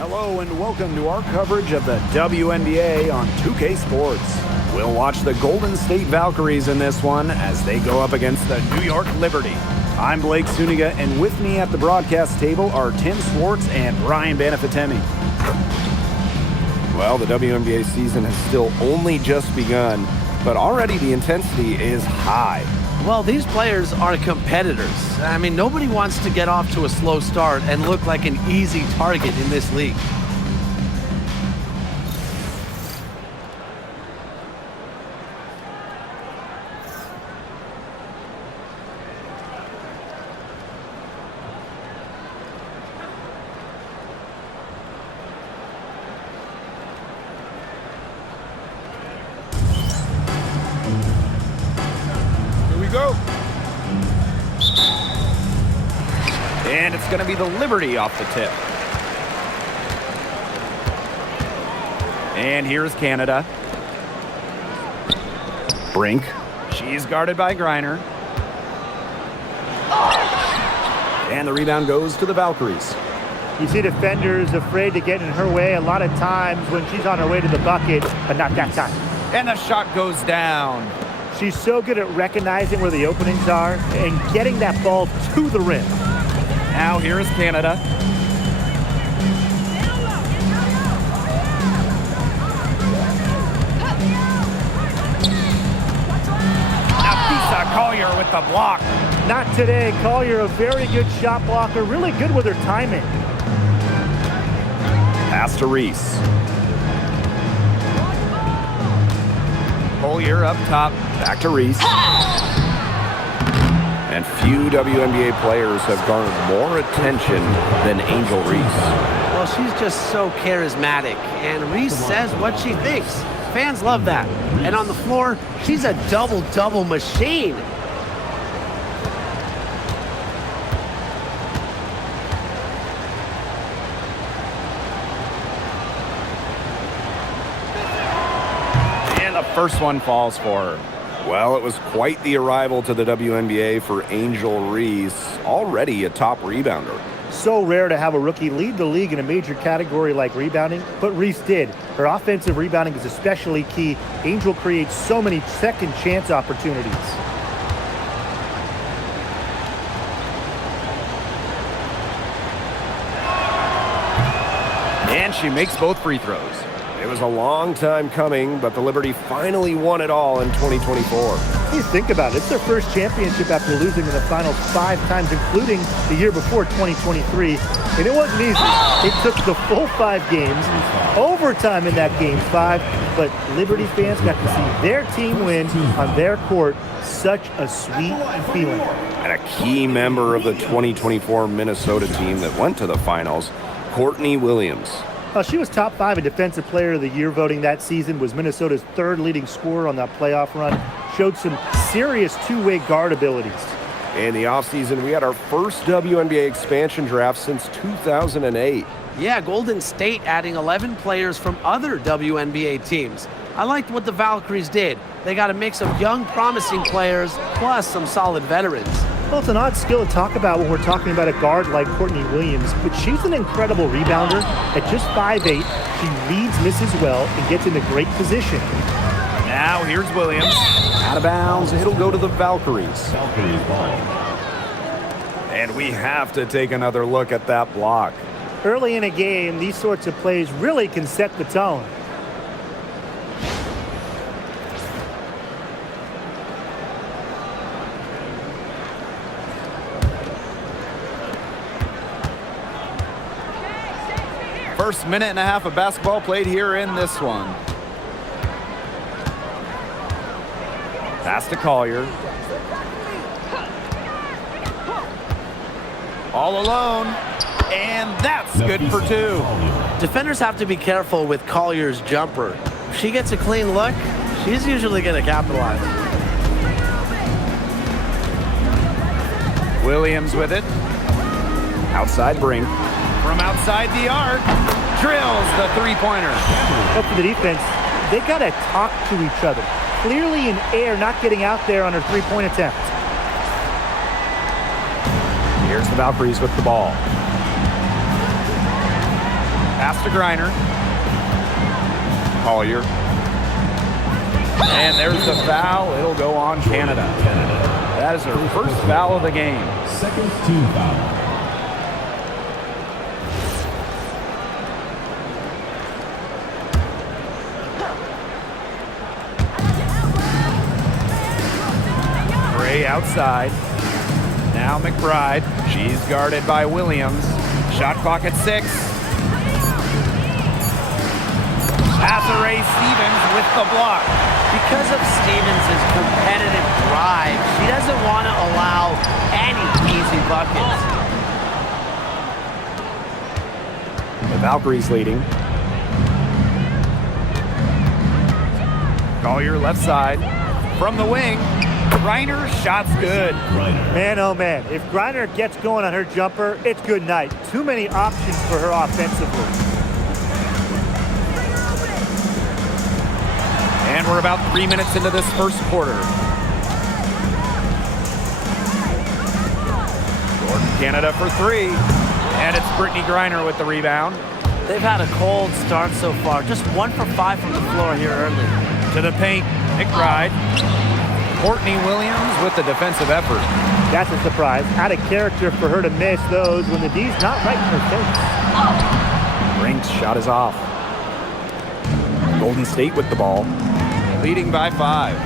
Hello and welcome to our coverage of the WNBA on 2K Sports. We'll watch the Golden State Valkyries in this one as they go up against the New York Liberty. I'm Blake Suniga, and with me at the broadcast table are Tim Swartz and Brian Banafitemi. Well, the WNBA season has still only just begun, but already the intensity is high. Well, these players are competitors. I mean, nobody wants to get off to a slow start and look like an easy target in this league. Go. And it's going to be the Liberty off the tip. And here's Canada. Brink. She's guarded by Griner. And the rebound goes to the Valkyries. You see defenders afraid to get in her way a lot of times when she's on her way to the bucket, but not that time. And the shot goes down. She's so good at recognizing where the openings are and getting that ball to the rim. Now here is Canada. Now Collier with the block. Not today. Collier, a very good shot blocker, really good with her timing. Pass to Reese. Collier up top. Back to Reese. And few WNBA players have garnered more attention than Angel Reese. Well, she's just so charismatic, and Reese says what she thinks. Fans love that. And on the floor, she's a double-double machine. First one falls for her. Well, it was quite the arrival to the WNBA for Angel Reese, already a top rebounder. So rare to have a rookie lead the league in a major category like rebounding, but Reese did. Her offensive rebounding is especially key. Angel creates so many second chance opportunities. And she makes both free throws. It was a long time coming, but the Liberty finally won it all in 2024. You think about it. It's their first championship after losing in the finals 5 times, including the year before, 2023. And it wasn't easy. It took the full 5 games, overtime in that game 5, but Liberty fans got to see their team win on their court. Such a sweet feeling. And a key member of the 2024 Minnesota team that went to the finals, Courtney Williams. She was top 5 in Defensive Player of the Year voting that season, was Minnesota's 3rd leading scorer on that playoff run, showed some serious two-way guard abilities. In the offseason, we had our first WNBA expansion draft since 2008. Yeah, Golden State adding 11 players from other WNBA teams. I liked what the Valkyries did. They got a mix of young, promising players, plus some solid veterans. Well, it's an odd skill to talk about when we're talking about a guard like Courtney Williams, but she's an incredible rebounder. At just 5'8", she reads, misses well, and gets into great position. Now here's Williams. Out of bounds, it'll go to the Valkyries. And we have to take another look at that block. Early in a game, these sorts of plays really can set the tone. First minute and a half of basketball played here in this one. Pass to Collier. All alone. And that's good for 2. Defenders have to be careful with Collier's jumper. If she gets a clean look, she's usually going to capitalize. Williams with it. Outside Brink. From outside the arc, drills the three-pointer. Up to the defense, they got to talk to each other. Clearly in air, not getting out there on her three-point attempt. Here's the Valkyries with the ball. Pass to Griner. Collier. And there's the foul. It'll go on Canada. That is her first foul of the game. Second team foul. Gray outside. Now McBride. She's guarded by Williams. Shot clock at 6. Desiree Stevens with the block. Because of Stevens' competitive drive, she doesn't want to allow any easy buckets. The Valkyries leading. Collier left side. From the wing. Griner, shot's good. Man, oh man, if Griner gets going on her jumper, it's good night. Too many options for her offensively. And we're about 3 minutes into this first quarter. Jordan Canada for 3. And it's Brittany Griner with the rebound. They've had a cold start so far. Just 1 for 5 from the floor here early. To the paint, McBride. Courtney Williams with the defensive effort. That's a surprise. Out of character for her to miss those when the D's not right in her face. Brink's shot is off. Golden State with the ball. Leading by 5.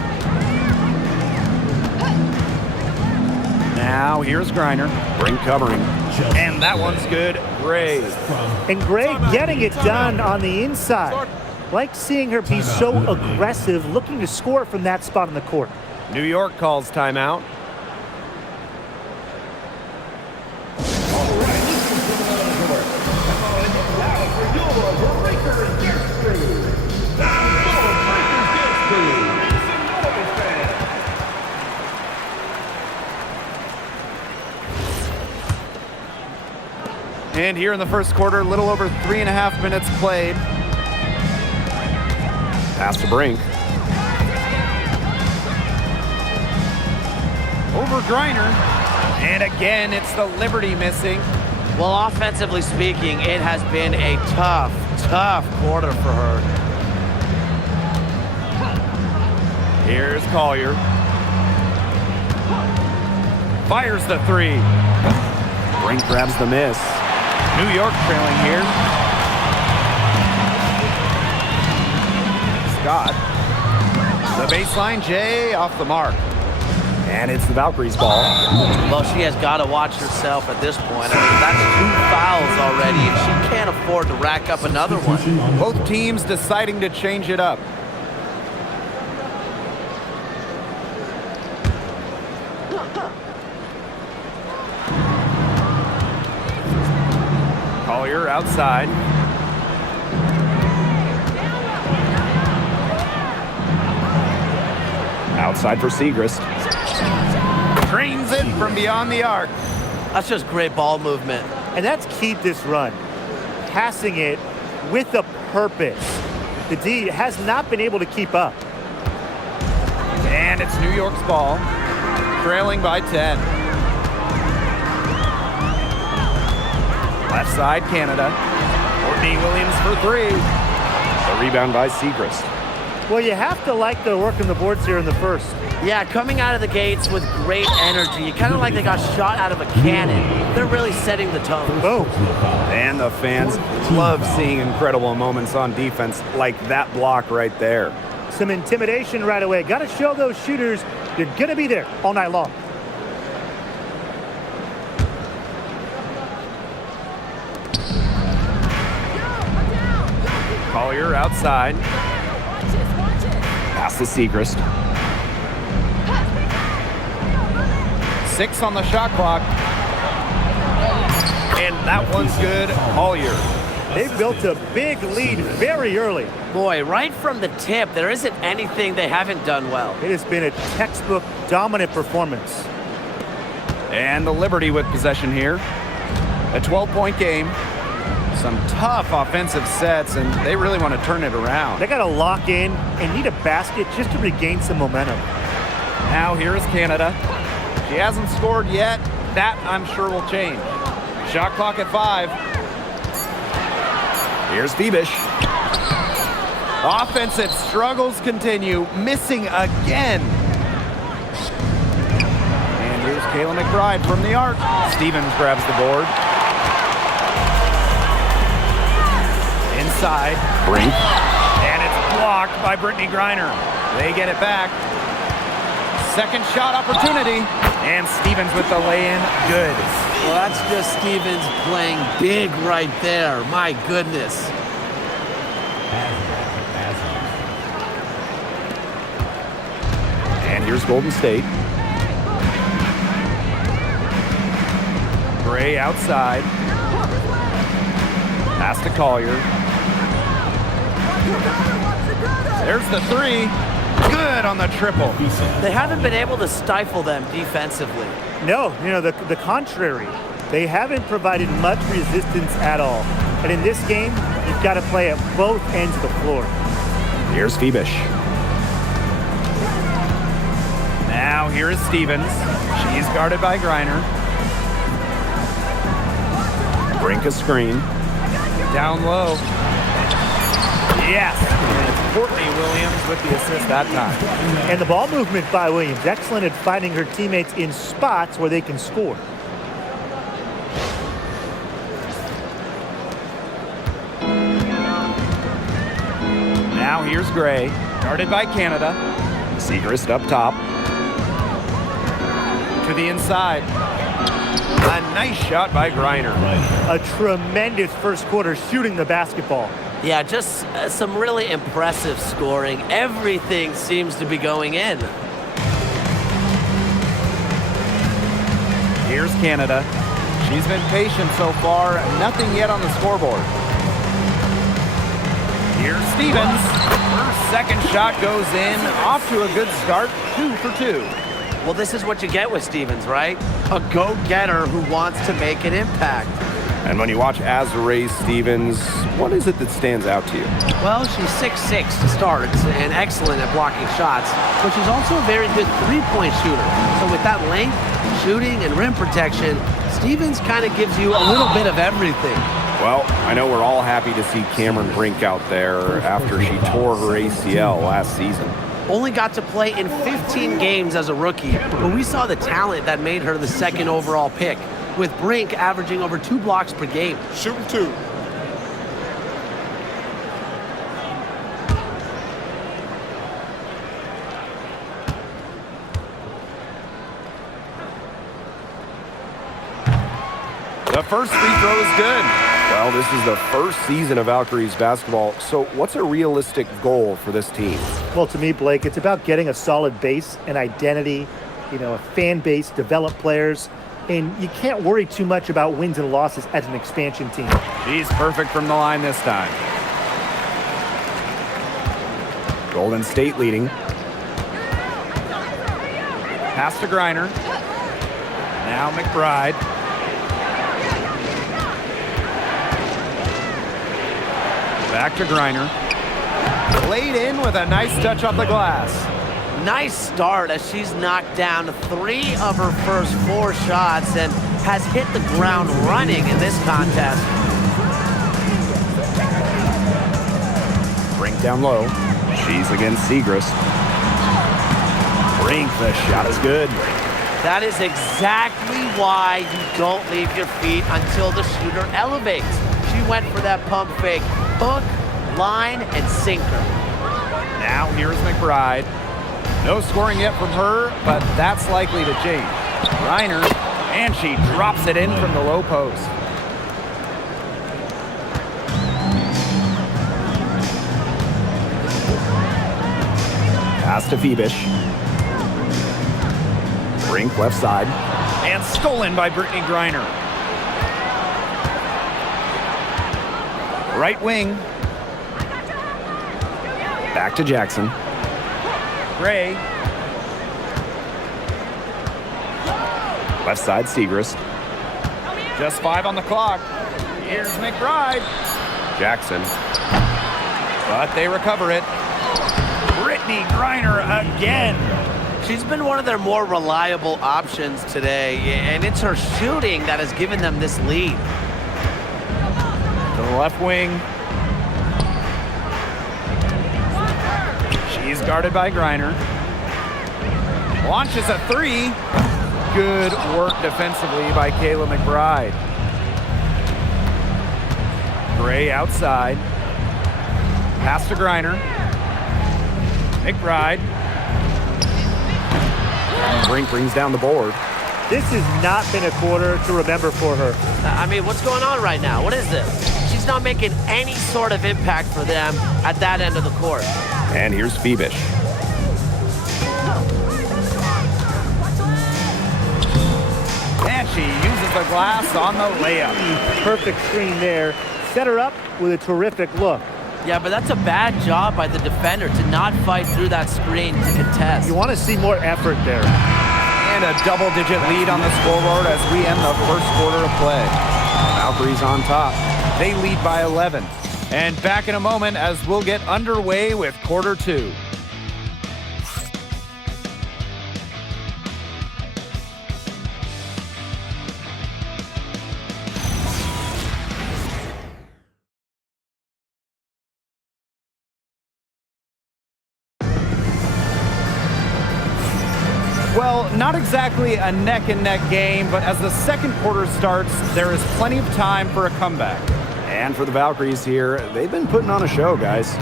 Now here's Griner. Brink covering. And that one's good. Gray. And Gray getting it done on the inside. Like seeing her be so aggressive, looking to score from that spot on the court. New York calls timeout. And here in the first quarter, a little over 3.5 minutes played. Pass to Brink. Over Griner. And again, it's the Liberty missing. Well, offensively speaking, it has been a tough quarter for her. Here's Collier. Fires the 3. Brink grabs the miss. New York trailing here. Scott. The baseline, Jay off the mark. And it's the Valkyries' ball. Well, she has got to watch herself at this point. I mean, that's 2 fouls already, and she can't afford to rack up another one. Both teams deciding to change it up. Collier outside. Outside for Segrist. Trains it from beyond the arc. That's just great ball movement. And that's keyed this run. Passing it with a purpose. The D has not been able to keep up. And it's New York's ball. Trailing by 10. Left side, Canada. Courtney Williams for 3. The rebound by Segrist. Well, you have to like the work on the boards here in the first. Yeah, coming out of the gates with great energy. Kind of like they got shot out of a cannon. They're really setting the tone. Boom. And the fans love seeing incredible moments on defense like that block right there. Some intimidation right away. Got to show those shooters you're going to be there all night long. Collier outside. Pass to Segrist. 6 on the shot clock. And that one's good. Collier. They've built a big lead very early. Boy, right from the tip, there isn't anything they haven't done well. It has been a textbook dominant performance. And the Liberty with possession here. A 12-point game. Some tough offensive sets, and they really want to turn it around. They got to lock in and need a basket just to regain some momentum. Now here is Canada. She hasn't scored yet. That, I'm sure, will change. Shot clock at 5. Here's Phoebish. Offensive struggles continue, missing again. And here's Kayla McBride from the arc. Stevens grabs the board. Inside, Brink. And it's blocked by Brittany Griner. They get it back. Second shot opportunity. And Stevens with the lay-in, good. Well, that's just Stevens playing big right there. My goodness. And here's Golden State. Gray outside. Pass to Collier. There's the three. Good on the triple. They haven't been able to stifle them defensively. No, the contrary. They haven't provided much resistance at all. And in this game, you've got to play at both ends of the floor. Here's Phoebish. Now here is Stevens. She's guarded by Griner. Brink a screen. Down low. Yes. And it's Courtney Williams with the assist that time. And the ball movement by Williams. Excellent at finding her teammates in spots where they can score. Now here's Gray. Guarded by Canada. Segrist up top. To the inside. A nice shot by Griner. A tremendous first quarter shooting the basketball. Yeah, just some really impressive scoring. Everything seems to be going in. Here's Canada. She's been patient so far. Nothing yet on the scoreboard. Here's Stevens. Her second shot goes in. Off to a good start. 2 for 2. Well, this is what you get with Stevens, right? A go-getter who wants to make an impact. And when you watch Azurá Stevens, what is it that stands out to you? Well, she's 6'6" to start and excellent at blocking shots, but she's also a very good three-point shooter. So with that length, shooting, and rim protection, Stevens kind of gives you a little bit of everything. Well, I know we're all happy to see Cameron Brink out there after she tore her ACL last season. Only got to play in 15 games as a rookie, but we saw the talent that made her the second overall pick, with Brink averaging over 2 blocks per game. Shooting 2. The first free throw is good. Well, this is the first season of Valkyries basketball, so what's a realistic goal for this team? Well, to me, Blake, it's about getting a solid base, an identity, a fan base, develop players, and you can't worry too much about wins and losses as an expansion team. She's perfect from the line this time. Golden State leading. Pass to Griner. Now McBride. Back to Griner. Laid in with a nice touch off the glass. Nice start as she's knocked down 3 of her first 4 shots and has hit the ground running in this contest. Brink down low. She's against Segrist. Brink, the shot is good. That is exactly why you don't leave your feet until the shooter elevates. She went for that pump fake. Hook, line, and sinker. Now here's McBride. No scoring yet from her, but that's likely to change. Griner, and she drops it in from the low post. Pass to Phoebish. Brink left side. And stolen by Brittany Griner. Right wing. Back to Jackson. Gray. Left side, Segrist. Just 5 on the clock. Here's McBride. Jackson. But they recover it. Brittany Griner again. She's been one of their more reliable options today, and it's her shooting that has given them this lead. To the left wing. He's guarded by Griner. Launches a three. Good work defensively by Kayla McBride. Gray outside. Pass to Griner. McBride. Brink brings down the board. This has not been a quarter to remember for her. I mean, what's going on right now? What is this? She's not making any sort of impact for them at that end of the court. And here's Phoebish. And she uses the glass on the layup. Perfect screen there. Set her up with a terrific look. Yeah, but that's a bad job by the defender to not fight through that screen to contest. You want to see more effort there. And a double-digit lead on the scoreboard as we end the first quarter of play. Valkyries on top. They lead by 11. And back in a moment as we'll get underway with quarter two. Well, not exactly a neck-and-neck game, but as the second quarter starts, there is plenty of time for a comeback. And for the Valkyries here, they've been putting on a show, guys.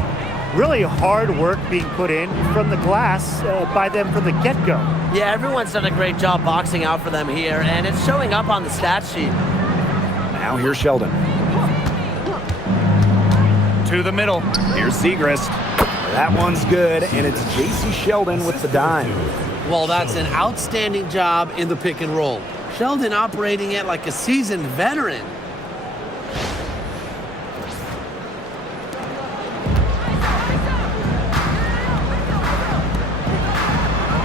Really hard work being put in from the glass by them from the get-go. Yeah, everyone's done a great job boxing out for them here, and it's showing up on the stat sheet. Now here's Sheldon. To the middle. Here's Segrist. That one's good, and it's J.C. Sheldon with the dime. Well, that's an outstanding job in the pick and roll. Sheldon operating it like a seasoned veteran.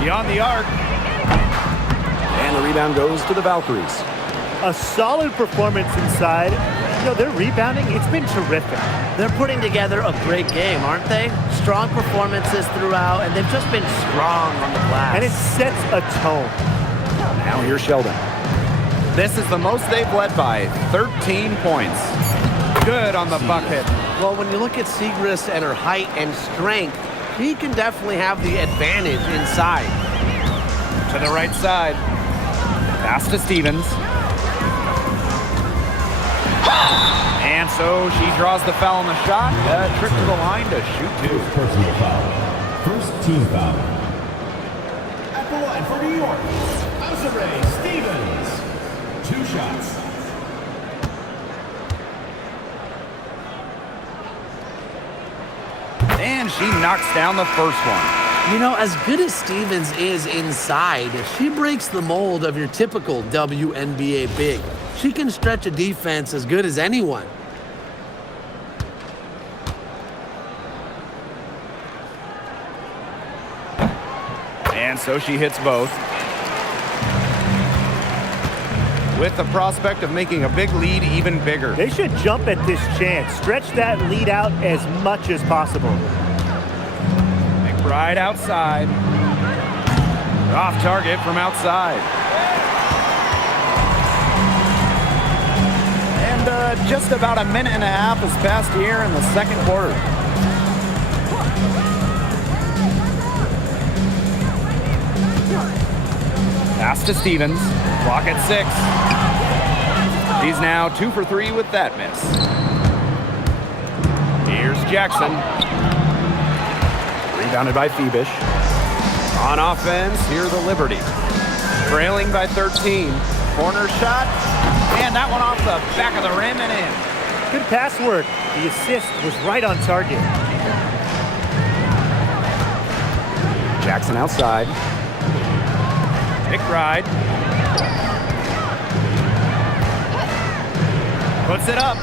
Beyond the arc. And the rebound goes to the Valkyries. A solid performance inside. You know, their rebounding, it's been terrific. They're putting together a great game, aren't they? Strong performances throughout, and they've just been strong on the glass. And it sets a tone. Now here's Sheldon. This is the most they've led by, 13 points. Good on the bucket. Well, when you look at Segrist and her height and strength, she can definitely have the advantage inside. To the right side. Pass to Stevens. And so she draws the foul on the shot. A trip to the line to shoot two. Personal foul. First team foul. At the line for New York, Stevens. 2 shots. And she knocks down the first one. You know, as good as Stevens is inside, she breaks the mold of your typical WNBA big. She can stretch a defense as good as anyone. And so she hits both. With the prospect of making a big lead even bigger. They should jump at this chance. Stretch that lead out as much as possible. McBride outside. Off target from outside. And just about a minute and a half has passed here in the second quarter. Pass to Stevens. Clock at 6. He's now 2 for 3 with that miss. Here's Jackson. Rebounded by Phoebish. On offense, here's the Liberty. Trailing by 13. Corner shot. And that one off the back of the rim and in. Good pass work. The assist was right on target. Jackson outside. McBride. Puts it up.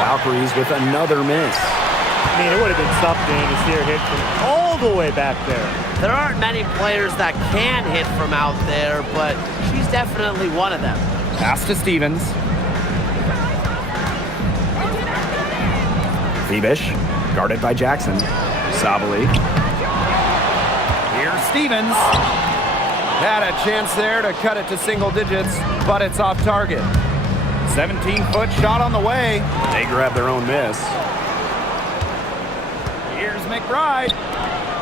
Valkyries with another miss. I mean, it would have been something to see her hit from all the way back there. There aren't many players that can hit from out there, but she's definitely one of them. Pass to Stevens. Phoebish, guarded by Jackson. Sabali. Here's Stevens. Had a chance there to cut it to single digits, but it's off target. 17-foot shot on the way. They grab their own miss. Here's McBride.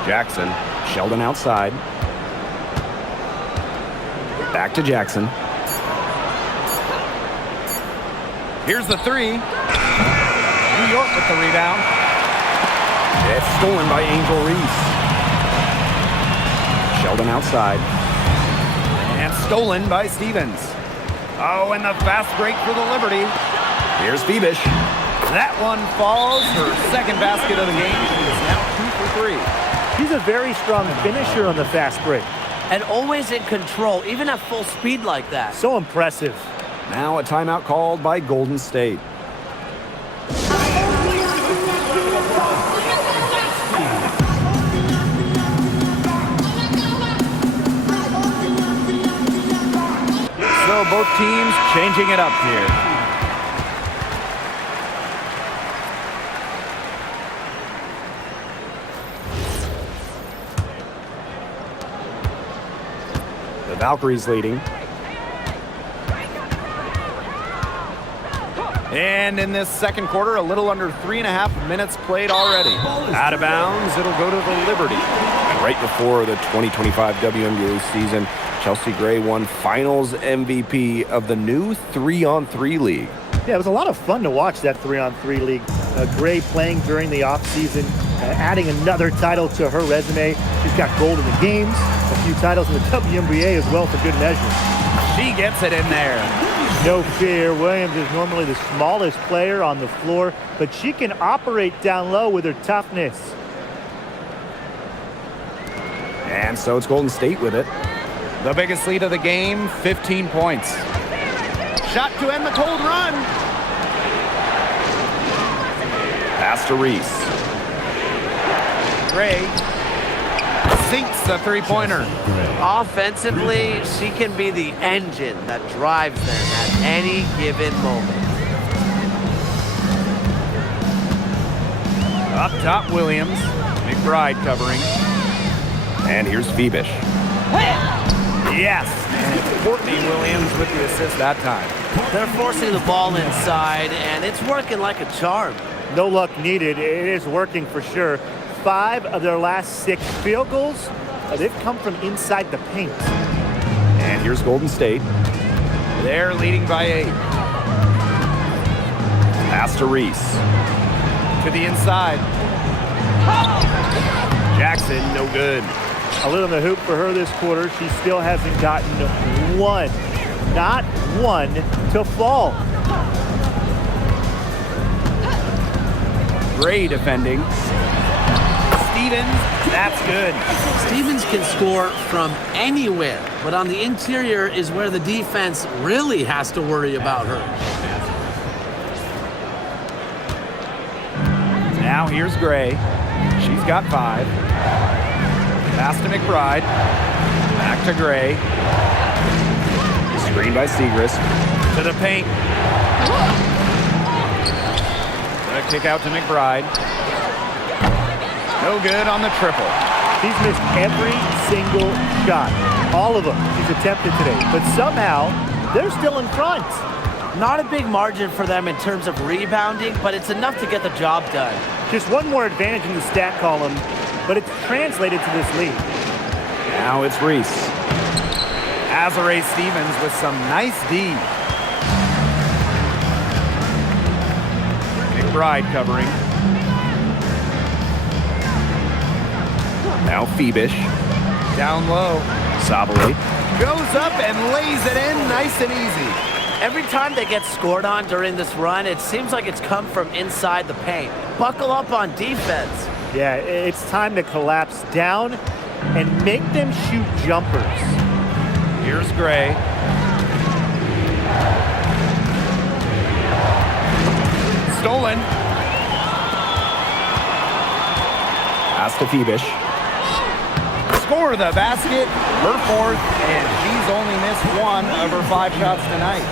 Jackson. Sheldon outside. Back to Jackson. Here's the three. New York with the rebound. It's stolen by Angel Reese. Sheldon outside. And stolen by Stevens. Oh, and the fast break for the Liberty. Here's Phoebish. That one falls. Her second basket of the game. She is now 2 for 3. She's a very strong finisher on the fast break. And always in control, even at full speed like that. So impressive. Now a timeout called by Golden State. So both teams changing it up here. The Valkyries leading. And in this second quarter, a little under 3.5 minutes played already. Out of bounds, it'll go to the Liberty. Right before the 2025 WNBA season, Chelsea Gray won Finals MVP of the new 3-on-3 league. Yeah, it was a lot of fun to watch that 3-on-3 league. Gray playing during the offseason, adding another title to her resume. She's got gold in the games, a few titles in the WNBA as well for good measure. She gets it in there. No fear, Williams is normally the smallest player on the floor, but she can operate down low with her toughness. And so it's Golden State with it. The biggest lead of the game, 15 points. Shot to end the cold run. Pass to Reese. Gray sinks the three-pointer. Offensively, she can be the engine that drives them at any given moment. Up top, Williams. McBride covering. And here's Phoebish. Yes, and it's Courtney Williams with the assist that time. They're forcing the ball inside, and it's working like a charm. No luck needed. It is working for sure. 5 of their last 6 field goals, they've come from inside the paint. And here's Golden State. They're leading by 8. Pass to Reese. To the inside. Jackson, no good. A little in the hoop for her this quarter. She still hasn't gotten one, not one, to fall. Gray defending. Stevens, that's good. Stevens can score from anywhere, but on the interior is where the defense really has to worry about her. Now here's Gray. She's got 5. Pass to McBride. Back to Gray. Screen by Segrist. To the paint. A kick out to McBride. No good on the triple. She's missed every single shot. All of them she's attempted today. But somehow, they're still in front. Not a big margin for them in terms of rebounding, but it's enough to get the job done. Just one more advantage in the stat column, but it's translated to this lead. Now it's Reese. Azare Stevens with some nice D. McBride covering. Now Phoebish. Down low. Sabali. Goes up and lays it in nice and easy. Every time they get scored on during this run, it seems like it's come from inside the paint. Buckle up on defense. Yeah, it's time to collapse down and make them shoot jumpers. Here's Gray. Stolen. Pass to Phoebish. Score the basket. Her 4th, and she's only missed 1 of her 5 shots tonight.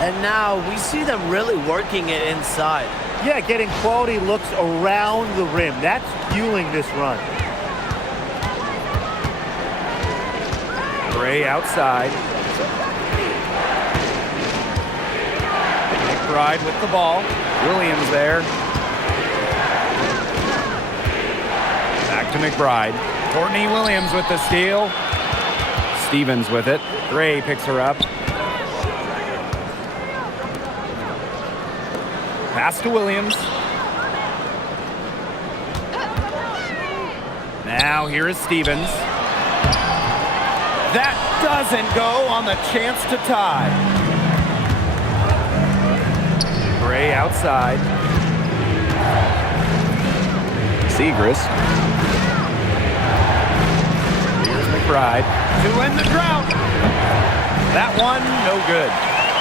And now we see them really working it inside. Yeah, getting quality looks around the rim. That's fueling this run. Gray outside. McBride with the ball. Williams there. McBride. Courtney Williams with the steal. Stevens with it. Gray picks her up. Pass to Williams. Now here is Stevens. That doesn't go on the chance to tie. Gray outside. Segrist. Here's McBride to end the drought. That one, no good.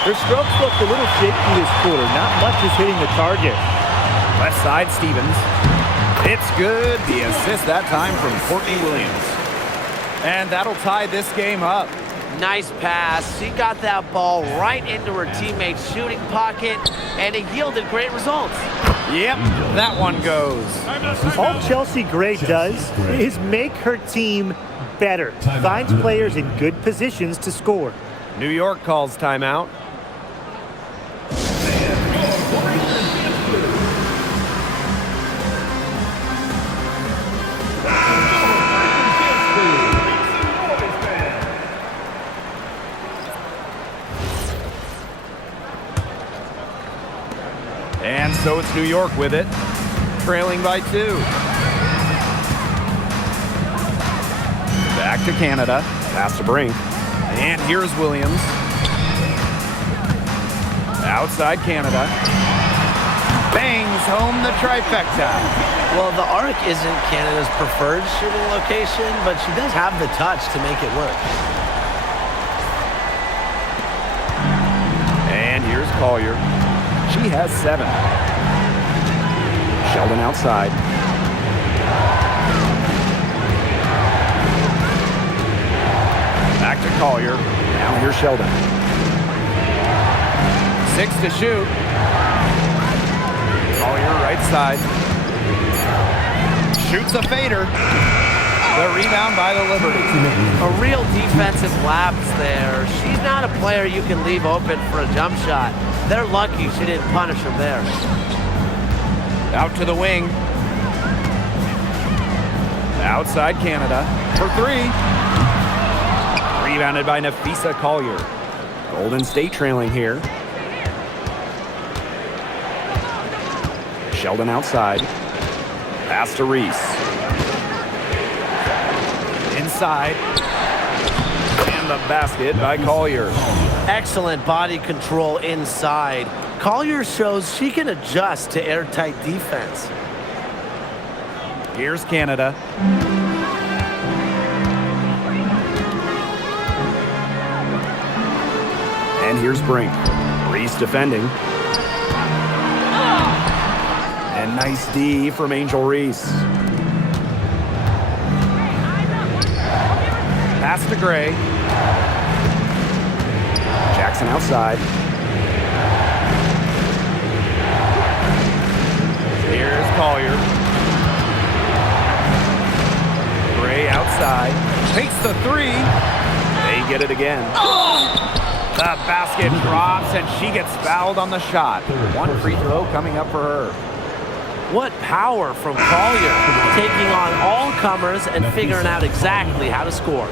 Their strokes looked a little shaky this quarter. Not much is hitting the target. Left side, Stevens. It's good. The assist that time from Courtney Williams. And that'll tie this game up. Nice pass. She got that ball right into her teammate's shooting pocket, and it yielded great results. Yep, that one goes. All Chelsea Gray does is make her team better. Finds players in good positions to score. New York calls timeout. And so it's New York with it, trailing by 2. Back to Canada, pass to Brink. And here's Williams. Outside Canada. Bangs home the trifecta. Well, the arc isn't Canada's preferred shooting location, but she does have the touch to make it work. And here's Collier. She has 7. Sheldon outside. Back to Collier. Now here's Sheldon. 6 to shoot. Collier right side. Shoots a fader. The rebound by the Liberty. A real defensive lapse there. She's not a player you can leave open for a jump shot. They're lucky she didn't punish him there. Out to the wing. Outside Canada for 3. Rebounded by Nafisa Collier. Golden State trailing here. Sheldon outside. Pass to Reese. Inside. And the basket by Collier. Excellent body control inside. Collier shows she can adjust to airtight defense. Here's Canada. And here's Brink. Reese defending. And nice D from Angel Reese. Pass to Gray. Jackson outside. Here's Collier. Gray outside. Takes the 3. They get it again. The basket drops and she gets fouled on the shot. 1 free throw coming up for her. What power from Collier, taking on all comers and figuring out exactly how to score.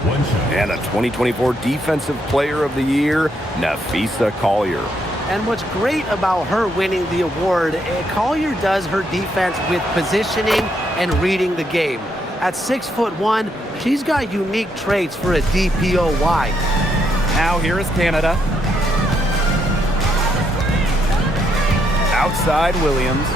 And a 2024 Defensive Player of the Year, Nafisa Collier. And what's great about her winning the award, Collier does her defense with positioning and reading the game. At 6'1", she's got unique traits for a DPOY. Now here is Canada. Outside Williams.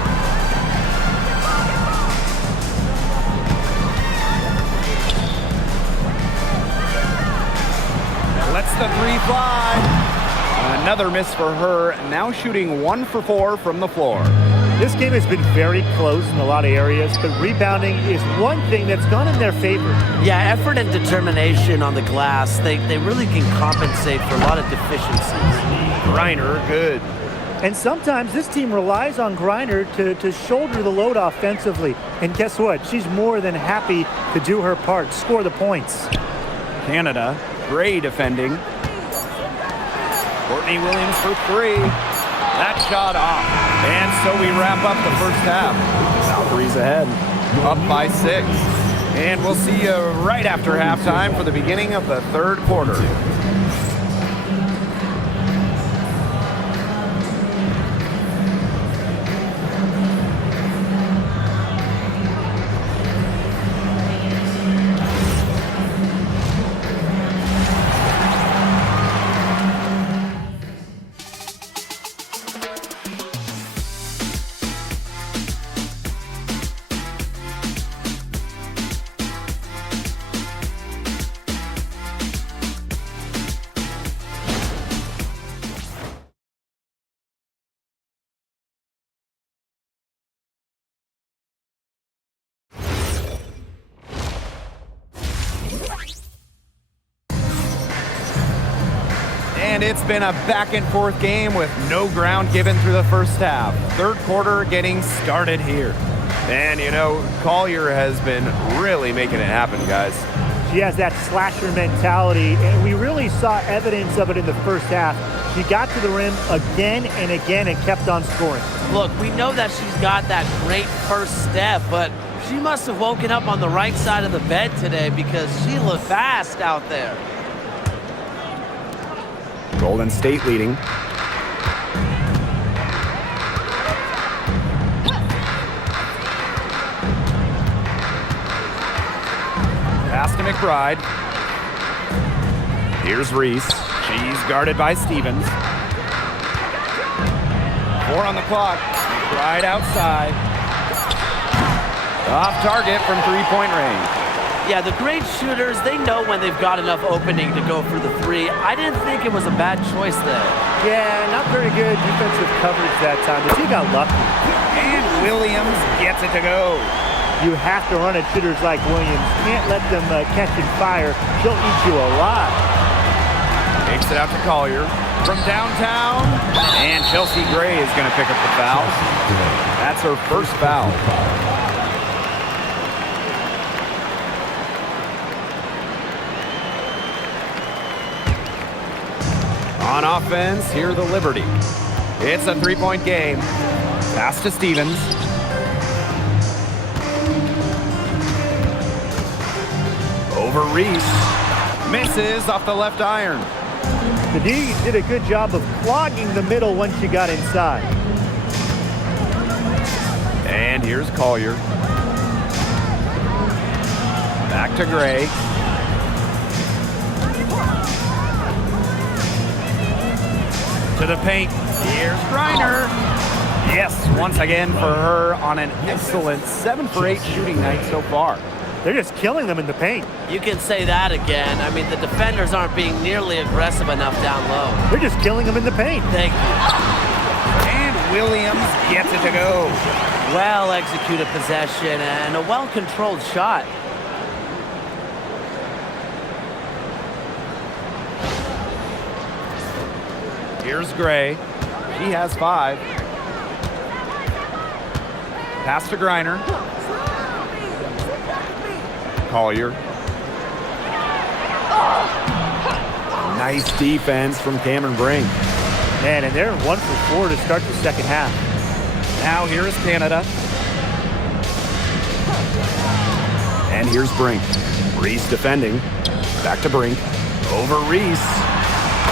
Lets the 3 fly. Another miss for her. Now shooting 1 for 4 from the floor. This game has been very close in a lot of areas, but rebounding is one thing that's gone in their favor. Yeah, effort and determination on the glass, they really can compensate for a lot of deficiencies. Griner, good. And sometimes this team relies on Griner to shoulder the load offensively. And guess what? She's more than happy to do her part, score the points. Canada, Gray defending. Courtney Williams for 3. That shot off. And so we wrap up the first half. Valkyries ahead, up by 6. And we'll see you right after halftime for the beginning of the third quarter. And it's been a back and forth game with no ground given through the first half. Third quarter getting started here. And you know, Collier has been really making it happen, guys. She has that slasher mentality, and we really saw evidence of it in the first half. She got to the rim again and again and kept on scoring. Look, we know that she's got that great first step, but she must have woken up on the right side of the bed today because she looked fast out there. Golden State leading. Pass to McBride. Here's Reese. She's guarded by Stevens. 4 on the clock. McBride outside. Off target from three-point range. Yeah, the great shooters, they know when they've got enough opening to go for the three. I didn't think it was a bad choice there. Yeah, not very good defensive coverage that time. The team got lucky. And Williams gets it to go. You have to run at shooters like Williams. Can't let them catch and fire. She'll eat you alive. Takes it out to Collier from downtown. And Chelsea Gray is going to pick up the foul. That's her first foul. On offense, here the Liberty. It's a three-point game. Pass to Stevens. Over Reese. Misses off the left iron. The D did a good job of clogging the middle once she got inside. And here's Collier. Back to Gray. To the paint. Here's Griner. Yes, once again for her on an excellent 7 for 8 shooting night so far. They're just killing them in the paint. You can say that again. I mean, the defenders aren't being nearly aggressive enough down low. They're just killing them in the paint. Thank you. And Williams gets it to go. Well-executed possession and a well-controlled shot. Here's Gray. She has 5. Pass to Griner. Collier. Nice defense from Cameron Brink. Man, and they're 1 for 4 to start the second half. Now here is Canada. And here's Brink. Reese defending. Back to Brink. Over Reese.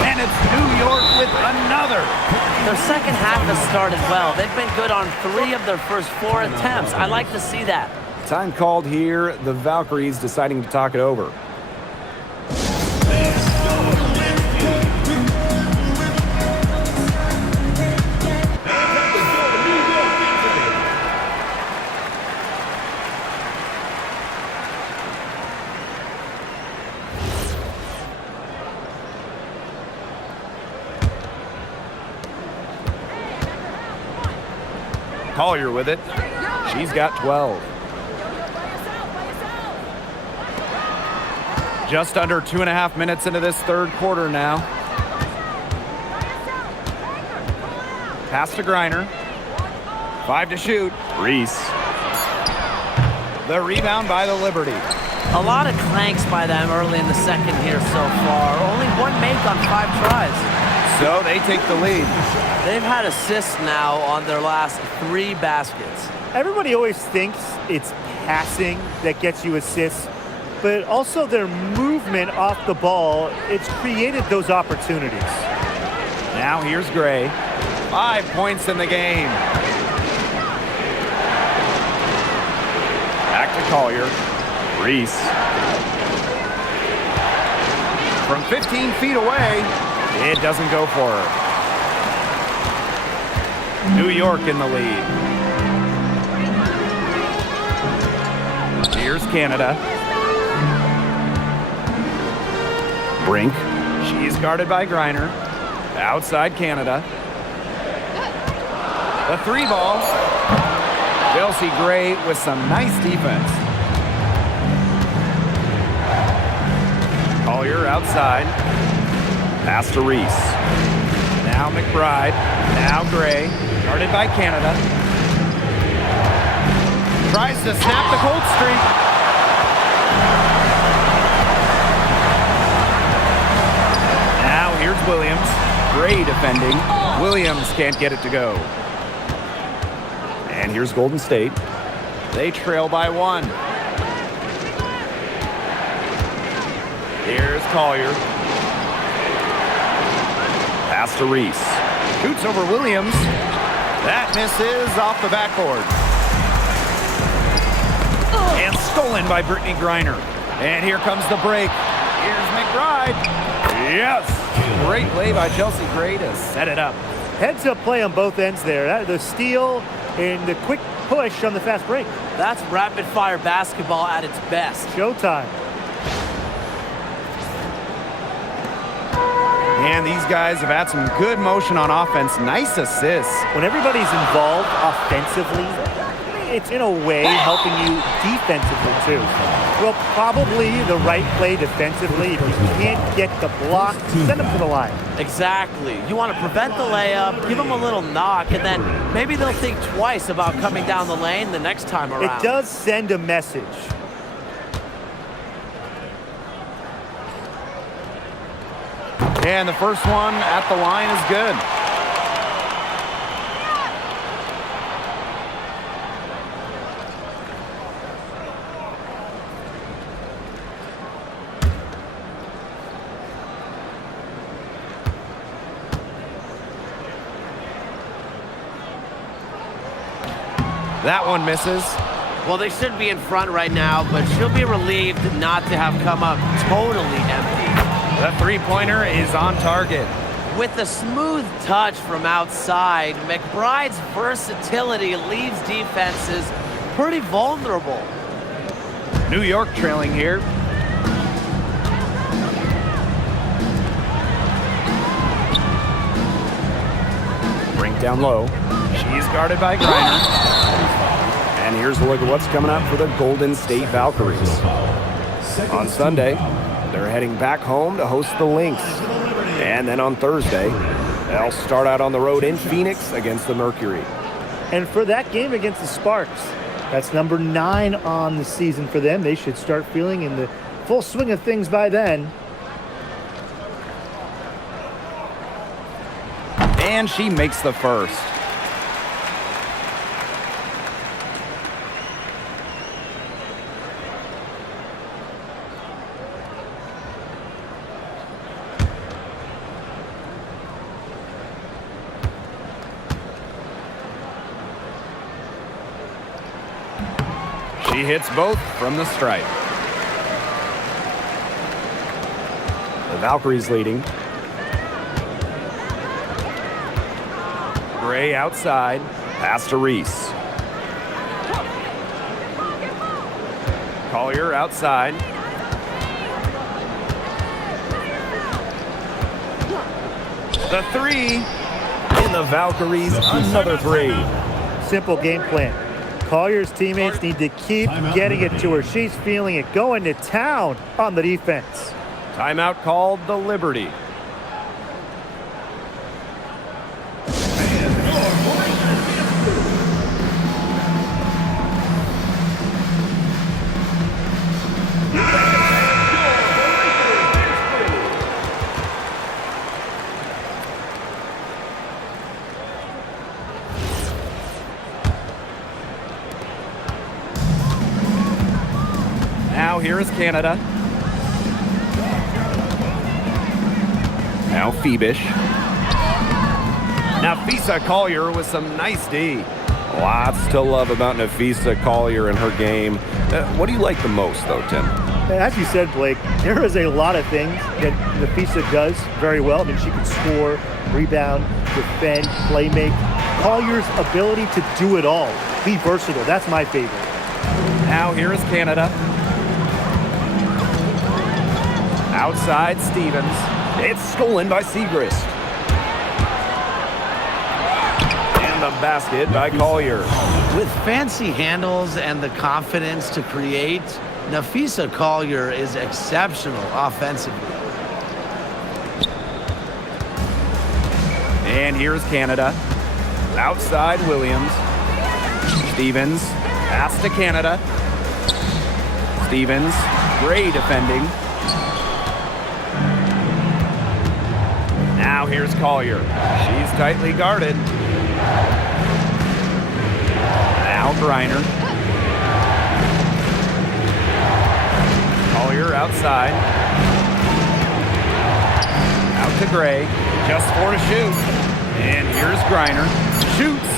And it's New York with another. Their second half has started well. They've been good on 3 of their first 4 attempts. I like to see that. Time called here. The Valkyries deciding to talk it over. Collier with it. She's got 12. Just under 2.5 minutes into this third quarter now. Pass to Griner. 5 to shoot. Reese. The rebound by the Liberty. A lot of clanks by them early in the second here so far. Only 1 make on 5 tries. So they take the lead. They've had assists now on their last 3 baskets. Everybody always thinks it's passing that gets you assists, but also their movement off the ball, it's created those opportunities. Now here's Gray. 5 points in the game. Back to Collier. Reese. From 15 feet away, it doesn't go for her. New York in the lead. Here's Canada. Brink. She's guarded by Griner. Outside Canada. The 3 ball. Chelsea Gray with some nice defense. Collier outside. Pass to Reese. Now McBride. Now Gray. Guarded by Canada. Tries to snap the cold streak. Now here's Williams. Gray defending. Williams can't get it to go. And here's Golden State. They trail by 1. Here's Collier. Pass to Reese. Shoots over Williams. That misses off the backboard. And stolen by Brittany Griner. And here comes the break. Here's McBride. Yes! Great play by Chelsea Gray to set it up. Heads-up play on both ends there. The steal and the quick push on the fast break. That's rapid-fire basketball at its best. Showtime. And these guys have had some good motion on offense. Nice assists. When everybody's involved offensively, it's in a way helping you defensively too. Well, probably the right play defensively. If you can't get the block, send them to the line. Exactly. You want to prevent the layup, give them a little knock, and then maybe they'll think twice about coming down the lane the next time around. It does send a message. And the first one at the line is good. That one misses. Well, they should be in front right now, but she'll be relieved not to have come up totally empty. The three-pointer is on target. With a smooth touch from outside, McBride's versatility leaves defenses pretty vulnerable. New York trailing here. Brink down low. She's guarded by Griner. And here's a look at what's coming up for the Golden State Valkyries. On Sunday, they're heading back home to host the Lynx. And then on Thursday, they'll start out on the road in Phoenix against the Mercury. And for that game against the Sparks, that's number 9 on the season for them. They should start feeling in the full swing of things by then. And she makes the first. She hits both from the stripe. The Valkyries leading. Gray outside. Pass to Reese. Collier outside. The three. In the Valkyries, another three. Simple game plan. Collier's teammates need to keep getting it to her. She's feeling it, going to town on the defense. Timeout called the Liberty. Now here is Canada. Now Phoebish. Nafisa Collier with some nice D. Lots to love about Nafisa Collier and her game. What do you like the most, though, Tim? As you said, Blake, there is a lot of things that Nafisa does very well. I mean, she can score, rebound, defend, play make. Collier's ability to do it all, be versatile, that's my favorite. Now here is Canada. Outside Stevens. It's stolen by Segrist. And the basket by Collier. With fancy handles and the confidence to create, Nafisa Collier is exceptional offensively. And here's Canada. Outside Williams. Stevens. Pass to Canada. Stevens. Gray defending. Now here's Collier. She's tightly guarded. Now Griner. Collier outside. Out to Gray. Just 4 to shoot. And here's Griner. Shoots.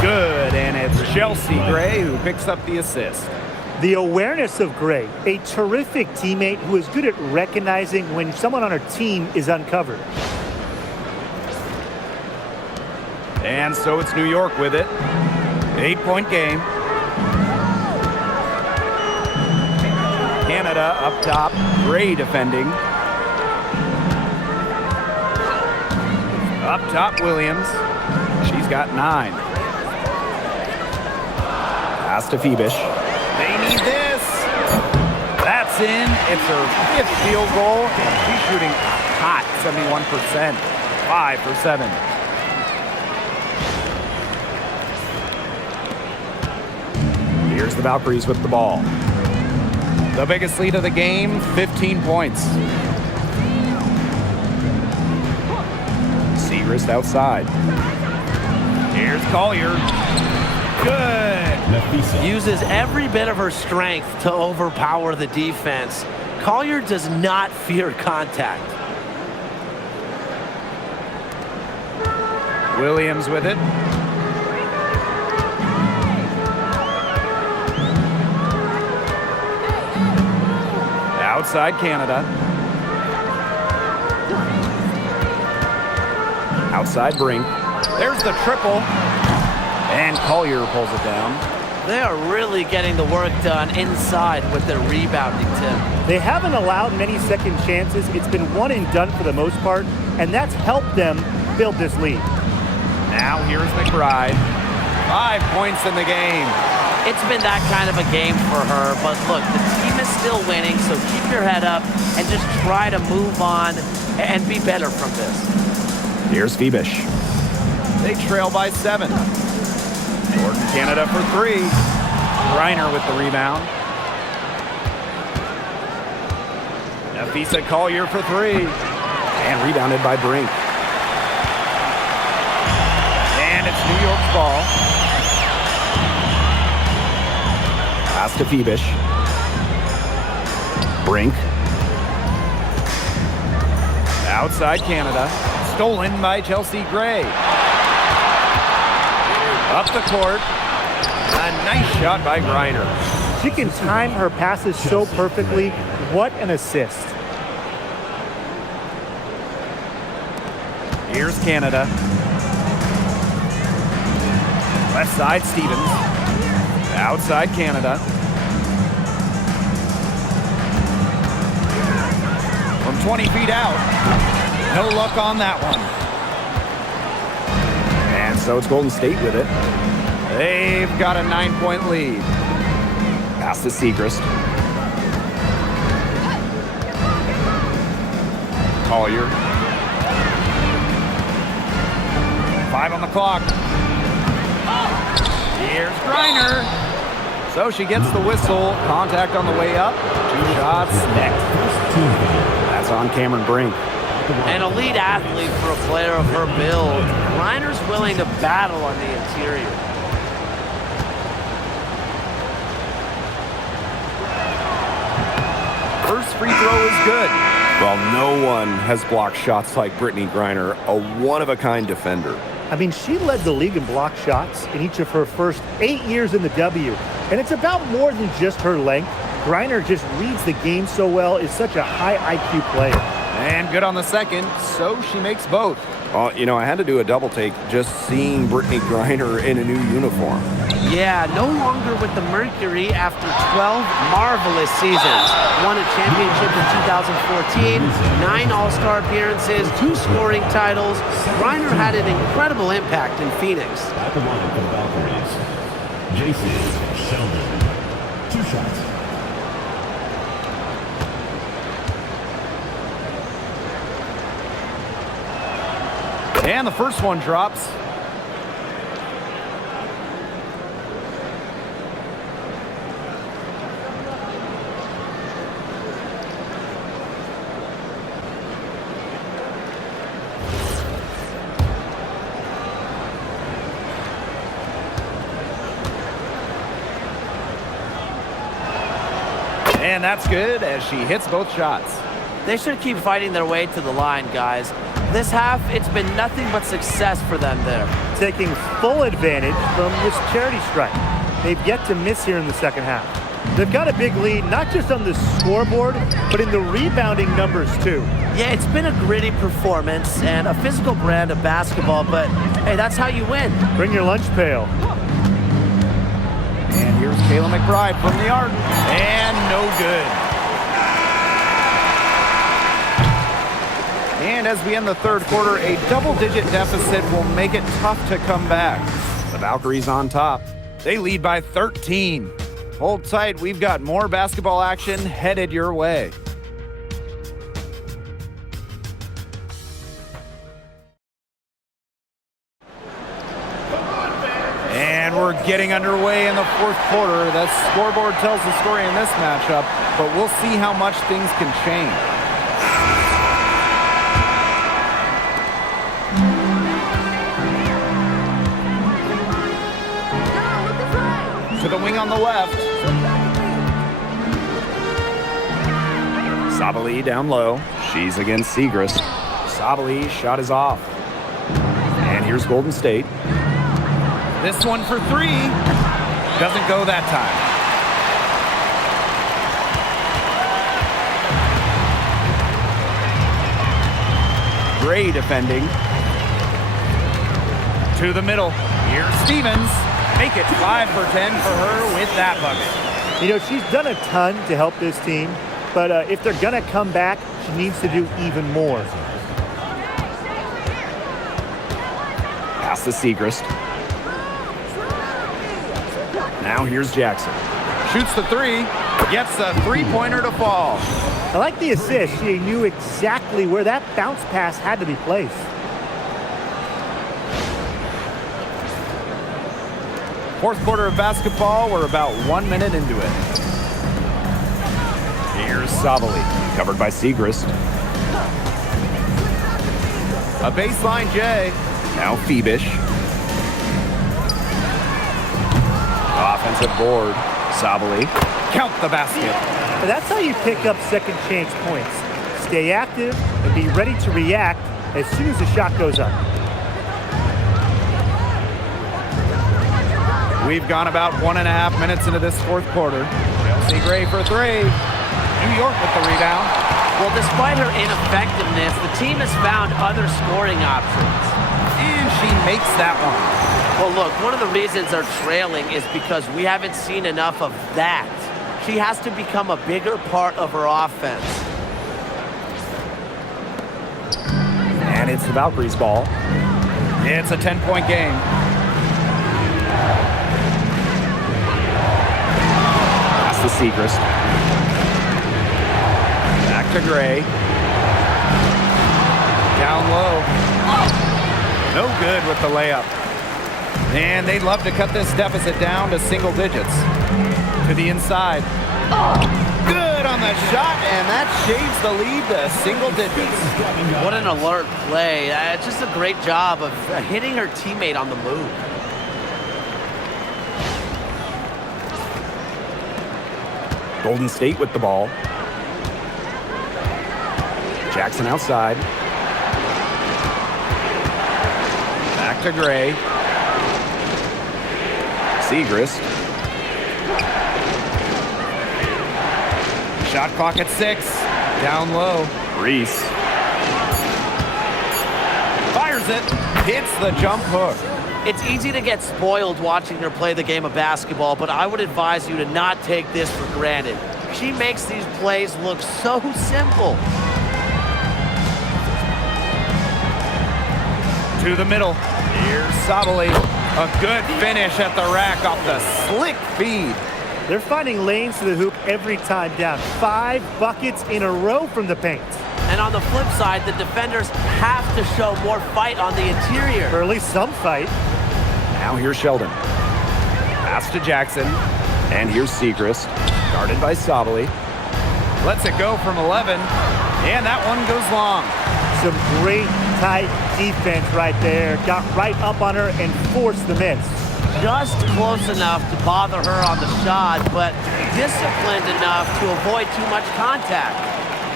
Good. And it's Chelsea Gray who picks up the assist. The awareness of Gray, a terrific teammate who is good at recognizing when someone on her team is uncovered. And so it's New York with it. 8-point game. Canada up top. Gray defending. Up top, Williams. She's got 9. Pass to Phoebish. They need this. That's in. It's her 5th field goal. And she's shooting hot, 71%. 5 for 7. Here's the Valkyries with the ball. The biggest lead of the game, 15 points. Segrist outside. Here's Collier. Good. Nafisa. Uses every bit of her strength to overpower the defense. Collier does not fear contact. Williams with it. Outside Canada. Outside Brink. There's the triple. And Collier pulls it down. They are really getting the work done inside with their rebounding, Tim. They haven't allowed many second chances. It's been one and done for the most part, and that's helped them build this lead. Now here's McBride. 5 points in the game. It's been that kind of a game for her, but look, the team is still winning, so keep your head up and just try to move on and be better from this. Here's Phoebish. They trail by 7. Jordan Canada for 3. Griner with the rebound. Nafisa Collier for 3. And rebounded by Brink. And it's New York's ball. Pass to Phoebish. Brink. Outside Canada. Stolen by Chelsea Gray. Up the court. A nice shot by Griner. She can time her passes so perfectly. What an assist. Here's Canada. Left side, Stevens. Outside Canada. From 20 feet out. No luck on that one. And so it's Golden State with it. They've got a 9-point lead. Pass to Segrist. Collier. 5 on the clock. Here's Griner. So she gets the whistle. Contact on the way up. 2 shots next. That's on Cameron Brink. An elite athlete for a player of her build. Griner's willing to battle on the interior. free throw is good. Well, no one has blocked shots like Brittany Griner, a one-of-a-kind defender. I mean, she led the league in block shots in each of her first 8 years in the W. And it's about more than just her length. Griner just reads the game so well, is such a high IQ player. And good on the second, so she makes both. You know, I had to do a double take just seeing Brittany Griner in a new uniform. Yeah, no longer with the Mercury after 12 marvelous seasons. Won a championship in 2014, 9 All-Star appearances, 2 scoring titles. Griner had an incredible impact in Phoenix. At the line for the Valkyries, Jason Sheldon. 2 shots. And the first one drops. And that's good as she hits both shots. They should keep fighting their way to the line, guys. This half, it's been nothing but success for them there. Taking full advantage from this charity strike. They've yet to miss here in the second half. They've got a big lead, not just on the scoreboard, but in the rebounding numbers too. Yeah, it's been a gritty performance and a physical brand of basketball, but hey, that's how you win. Bring your lunch pail. And here's Kayla McBride from the arc. And no good. And as we end the third quarter, a double-digit deficit will make it tough to come back. The Valkyries on top. They lead by 13. Hold tight, we've got more basketball action headed your way. And we're getting underway in the fourth quarter. The scoreboard tells the story in this matchup, but we'll see how much things can change. To the wing on the left. Sabali down low. She's against Segrist. Sabali's shot is off. And here's Golden State. This one for 3. Doesn't go that time. Gray defending. To the middle. Here's Stevens. Make it 5 for 10 for her with that bucket. You know, she's done a ton to help this team, but if they're going to come back, she needs to do even more. Pass to Segrist. Now here's Jackson. Shoots the 3. Gets a 3-pointer to fall. I like the assist. She knew exactly where that bounce pass had to be placed. Fourth quarter of basketball, we're about 1 minute into it. Here's Sabali, covered by Segrist. A baseline J. Now Phoebish. Offensive board. Sabali. Count the basket. And that's how you pick up second chance points. Stay active and be ready to react as soon as the shot goes up. We've gone about 1.5 minutes into this fourth quarter. Chelsea Gray for 3. New York with the rebound. Well, despite her ineffectiveness, the team has found other scoring options. And she makes that one. Well, look, one of the reasons they're trailing is because we haven't seen enough of that. She has to become a bigger part of her offense. And it's the Valkyries' ball. It's a 10-point game. The Segrist. Back to Gray. Down low. No good with the layup. And they'd love to cut this deficit down to single digits. To the inside. Good on the shot, and that shaves the lead to single digits. What an alert play. Just a great job of hitting her teammate on the move. Golden State with the ball. Jackson outside. Back to Gray. Segrist. Shot clock at 6. Down low. Reese. Fires it. Hits the jump hook. It's easy to get spoiled watching her play the game of basketball, but I would advise you to not take this for granted. She makes these plays look so simple. To the middle. Here's Sabali. A good finish at the rack off the slick feed. They're finding lanes to the hoop every time down. 5 buckets in a row from the paint. And on the flip side, the defenders have to show more fight on the interior. Or at least some fight. Now here's Sheldon. Pass to Jackson. And here's Segrist. Guarded by Sabali. Lets it go from 11. And that one goes long. Some great tight defense right there. Got right up on her and forced the miss. Just close enough to bother her on the shot, but disciplined enough to avoid too much contact.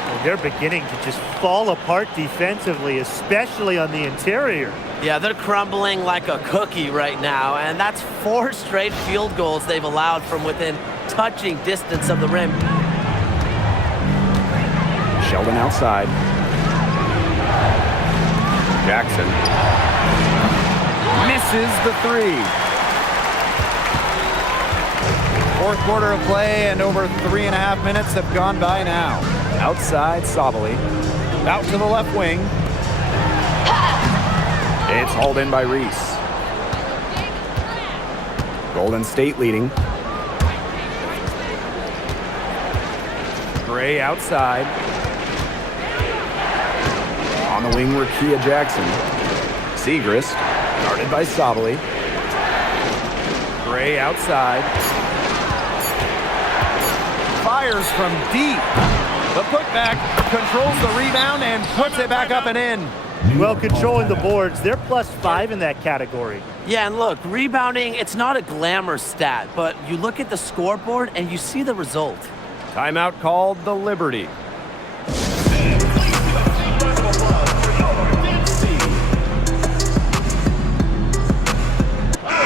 Well, they're beginning to just fall apart defensively, especially on the interior. Yeah, they're crumbling like a cookie right now, and that's 4 straight field goals they've allowed from within touching distance of the rim. Sheldon outside. Jackson. Misses the 3. Fourth quarter of play, and over 3.5 minutes have gone by now. Outside, Sabali. Out to the left wing. It's hauled in by Reese. Golden State leading. Gray outside. On the wing, Rakia Jackson. Segrist, guarded by Sabali. Gray outside. Fires from deep. The putback controls the rebound and puts it back up and in. Well, controlling the boards. They're +5 in that category. Yeah, and look, rebounding, it's not a glamour stat, but you look at the scoreboard and you see the result. Timeout called the Liberty.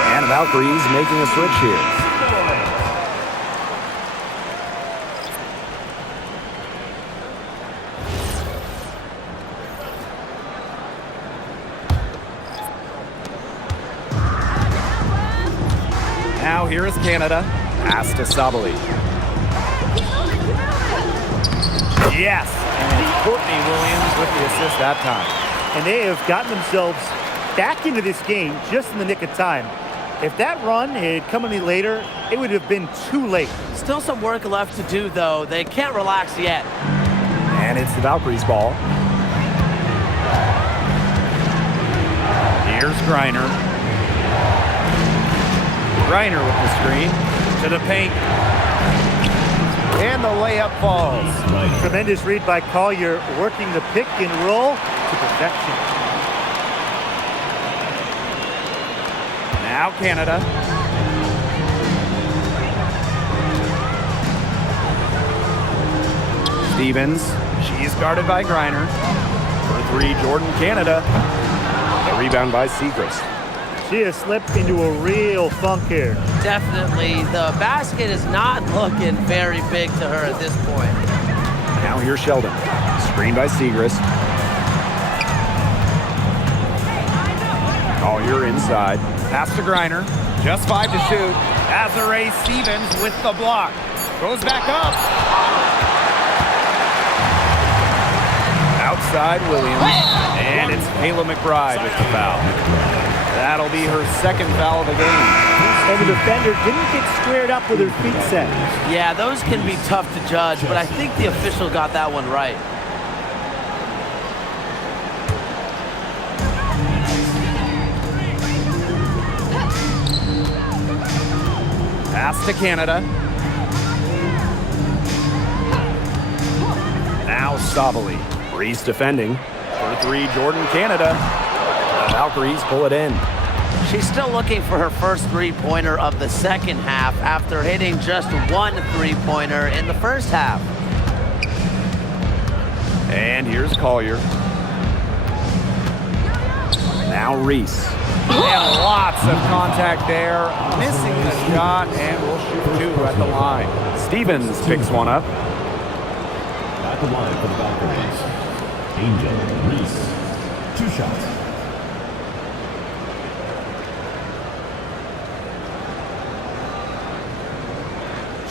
And the Valkyries making a switch here. Now here is Canada. Pass to Sabali. Yes! And Courtney Williams with the assist that time. And they have gotten themselves back into this game just in the nick of time. If that run had come any later, it would have been too late. Still some work left to do, though. They can't relax yet. And it's the Valkyries' ball. Here's Griner. Griner with the screen to the paint. And the layup falls. Tremendous read by Collier, working the pick and roll to perfection. Now Canada. Stevens. She's guarded by Griner. For 3, Jordan Canada. The rebound by Segrist. She has slipped into a real funk here. Definitely. The basket is not looking very big to her at this point. Now here's Sheldon. Screen by Segrist. Collier inside. Pass to Griner. Just 5 to shoot. Azare Stevens with the block. Goes back up. Outside Williams. And it's Kayla McBride with the foul. That'll be her 2nd foul of the game. And the defender didn't get squared up with her feet set. Yeah, those can be tough to judge, but I think the official got that one right. Pass to Canada. Now Sabali. Reese defending. For 3, Jordan Canada. The Valkyries pull it in. She's still looking for her first three-pointer of the second half after hitting just 1 three-pointer in the first half. And here's Collier. Now Reese. And lots of contact there. Missing the shot, and we'll shoot 2 at the line. Stevens picks one up. At the line for the Valkyries, Angel Reese. 2 shots.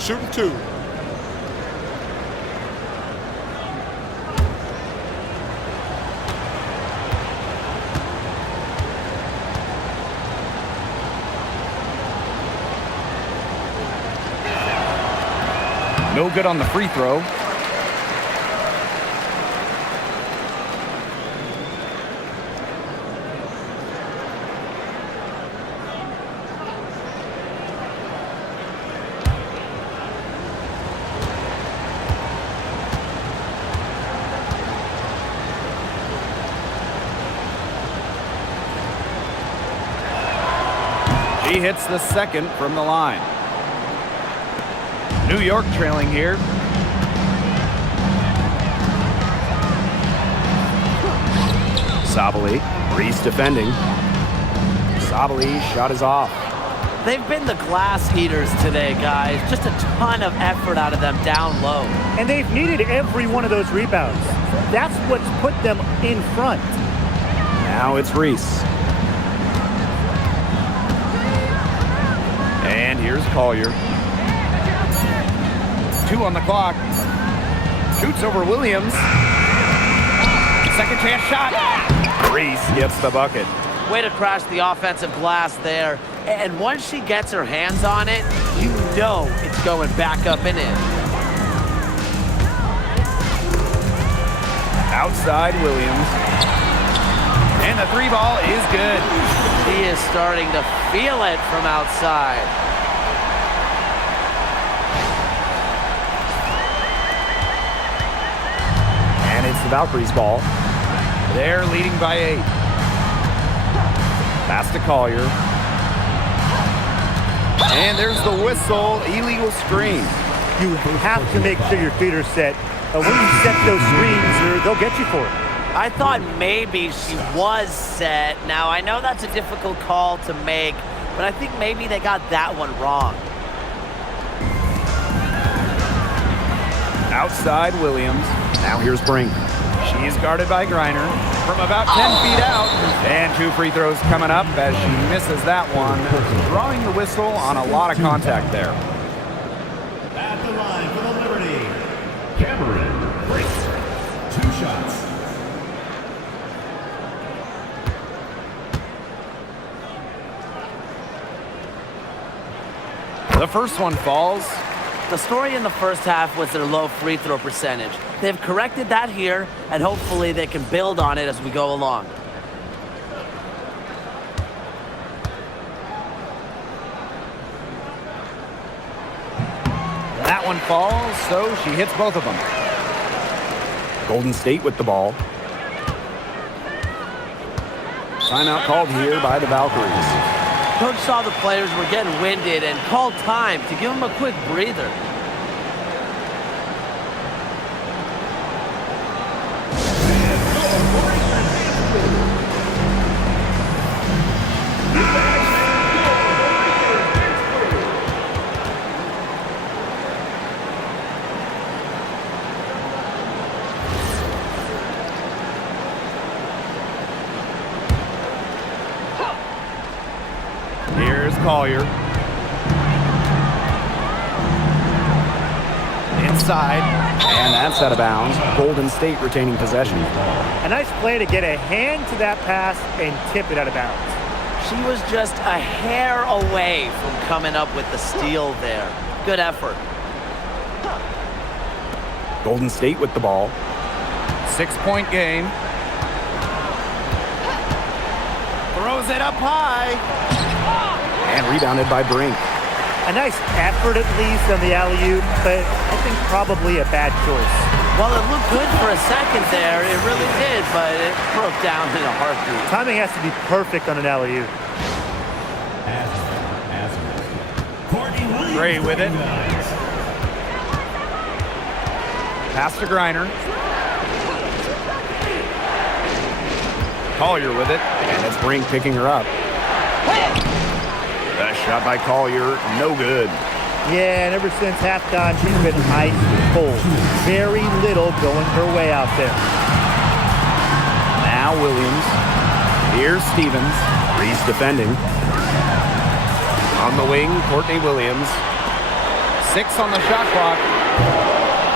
Shooting 2. No good on the free throw. He hits the second from the line. New York trailing here. Sabali, Reese defending. Sabali shot is off. They've been the glass heaters today, guys. Just a ton of effort out of them down low. And they've needed every one of those rebounds. That's what's put them in front. Now it's Reese. And here's Collier. 2 on the clock. Shoots over Williams. Second chance shot. Reese gets the bucket. Way to crash the offensive glass there. And once she gets her hands on it, you know it's going back up and in. Outside Williams. And the 3 ball is good. He is starting to feel it from outside. And it's the Valkyries ball. They're leading by 8. Pass to Collier. And there's the whistle, illegal screen. You have to make sure your feet are set. When you set those screens, they'll get you for it. I thought maybe she was set. Now, I know that's a difficult call to make, but I think maybe they got that one wrong. Outside Williams. Now here's Brink. She's guarded by Griner from about 10 feet out. And 2 free throws coming up as she misses that one. Drawing the whistle on a lot of contact there. At the line for the Liberty, Cameron Brink. 2 shots. The first one falls. The story in the first half was their low free throw percentage. They've corrected that here, and hopefully they can build on it as we go along. That one falls, so she hits both of them. Golden State with the ball. Timeout called here by the Valkyries. Coach saw the players were getting winded and called time to give them a quick breather. Here's Collier. Inside, and that's out of bounds. Golden State retaining possession. A nice play to get a hand to that pass and tip it out of bounds. She was just a hair away from coming up with the steal there. Good effort. Golden State with the ball. 6-point game. Throws it up high. And rebounded by Brink. A nice effort at least on the alley-oop, but I think probably a bad choice. Well, it looked good for a second there. It really did, but it broke down in a heartbeat. Timing has to be perfect on an alley-oop. Gray with it. Pass to Griner. Collier with it, and it's Brink picking her up. That shot by Collier, no good. Yeah, and ever since halftime, she's been ice cold. Very little going her way out there. Now Williams. Here's Stevens. Reese defending. On the wing, Courtney Williams. 6 on the shot clock.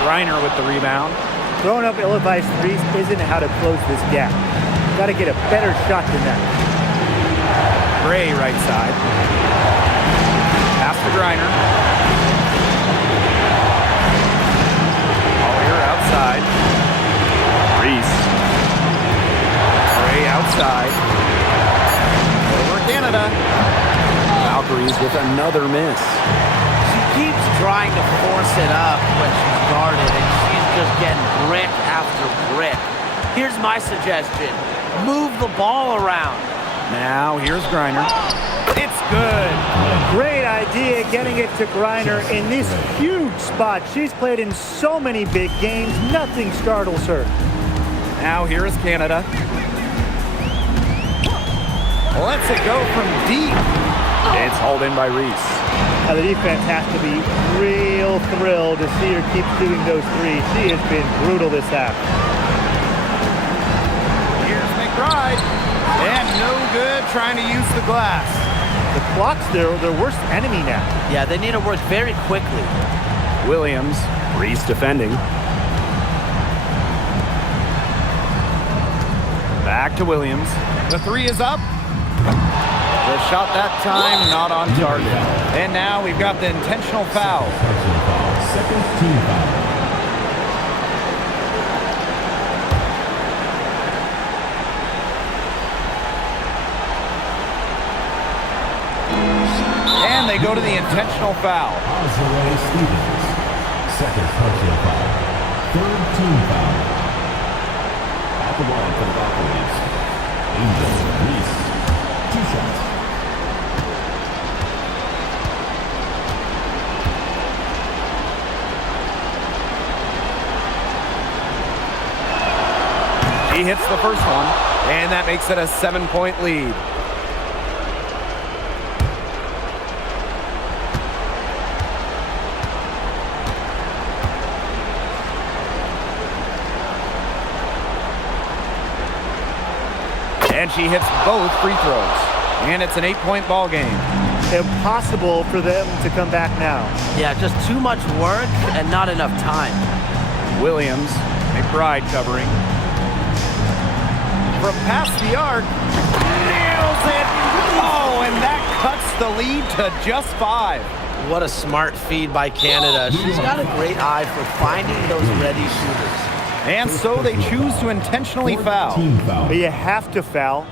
Reiner with the rebound. Throwing up ill-advised threes isn't how to close this gap. Got to get a better shot than that. Gray right side. Pass to Reiner. Collier outside. Reese. Gray outside. Over Canada. Valkyries with another miss. She keeps trying to force it up when she's guarded, and she's just getting brick after brick. Here's my suggestion. Move the ball around. Now here's Griner. It's good. Great idea getting it to Griner in this huge spot. She's played in so many big games. Nothing startles her. Now here is Canada. Lets it go from deep. It's hauled in by Reese. Now the defense has to be real thrilled to see her keep shooting those threes. She has been brutal this half. Here's McBride. And no good trying to use the glass. The clock's their worst enemy now. Yeah, they need to work very quickly. Williams. Reese defending. Back to Williams. The 3 is up. The shot that time not on target. And now we've got the intentional foul. Second team foul. And they go to the intentional foul. Azalea Stevens. Second personal foul. Third team foul. At the line for the Valkyries. Angel Reese. 2 shots. He hits the first one, and that makes it a 7-point lead. And she hits both free throws. And it's an 8-point ball game. Impossible for them to come back now. Yeah, just too much work and not enough time. Williams, McBride covering. From past the arc, nails it. Oh, and that cuts the lead to just 5. What a smart feed by Canada. She's got a great eye for finding those ready shooters. And so they choose to intentionally foul. Team foul. You have to foul,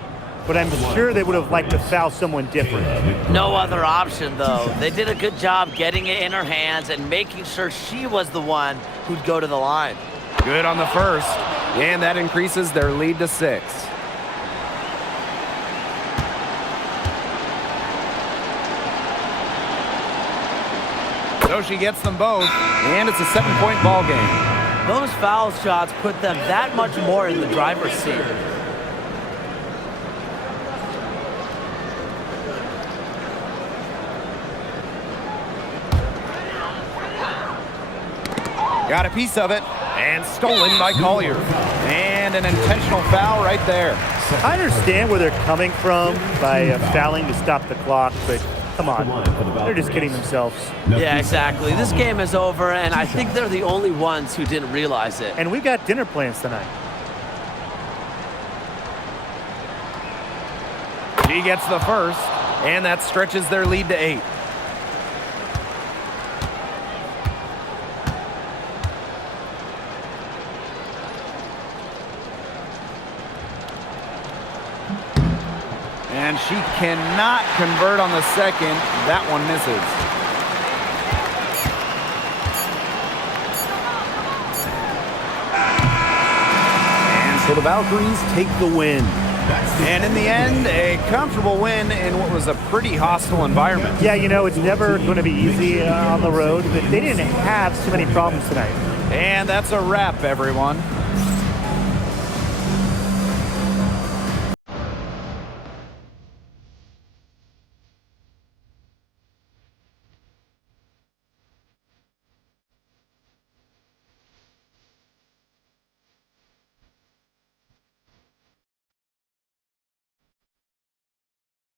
but I'm sure they would have liked to foul someone different. No other option, though. They did a good job getting it in her hands and making sure she was the one who'd go to the line. Good on the first, and that increases their lead to 6. So she gets them both, and it's a 7-point ball game. Those foul shots put them that much more in the driver's seat. Got a piece of it, and stolen by Collier. And an intentional foul right there. I understand where they're coming from by fouling to stop the clock, but come on, they're just kidding themselves. Yeah, exactly. This game is over, and I think they're the only ones who didn't realize it. And we got dinner plans tonight. She gets the first, and that stretches their lead to 8. And she cannot convert on the second. That one misses. And so the Valkyries take the win. And in the end, a comfortable win in what was a pretty hostile environment. Yeah, you know, it's never going to be easy on the road, but they didn't have so many problems tonight. And that's a wrap, everyone.